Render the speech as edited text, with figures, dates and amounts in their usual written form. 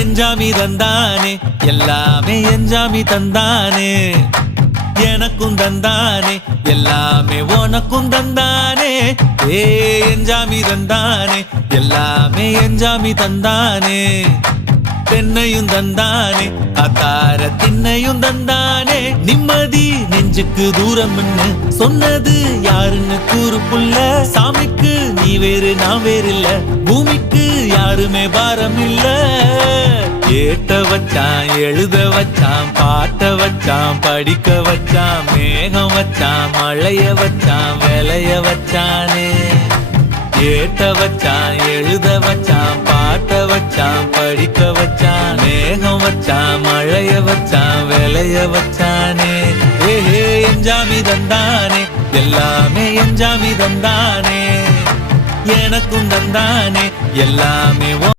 எஞ்சாமி தந்தானே எல்லாமே எஞ்சாமி தந்தானே எனக்கும் தந்தானே எல்லாமே உனக்கும் தந்தானே ஏ எஞ்சாமி தந்தானே எல்லாமே எஞ்சாமி தந்தானே தென்னையும் தந்தானே காத்தார திண்ணையும் தந்தானே நிம்மதி நெஞ்சுக்கு தூரம்னு சொன்னது யாருன்னு கூறு புள்ள சாமிக்கு நீ வேறு நான் வேறு இல்ல பூமிக்கு யாருமே பாரம் இல்ல ஏட்ட வச்சான் எழுத வச்சான் பாட்ட வச்சான் படிக்க வச்சான் மேகம் வச்சான் மழைய வச்சான் விளைய வச்சானே ஏட்ட வச்சான் எழுத வச்சான் பாட்ட வச்சான் படிக்க வச்சான் மேகம் வச்சான் மழைய வச்சான் விளைய வச்சானே ஏஹே எஞ்சாமி தந்தானே எல்லாமே எஞ்சாமி தந்தானே எனக்கும் தந்தானே எல்லாமே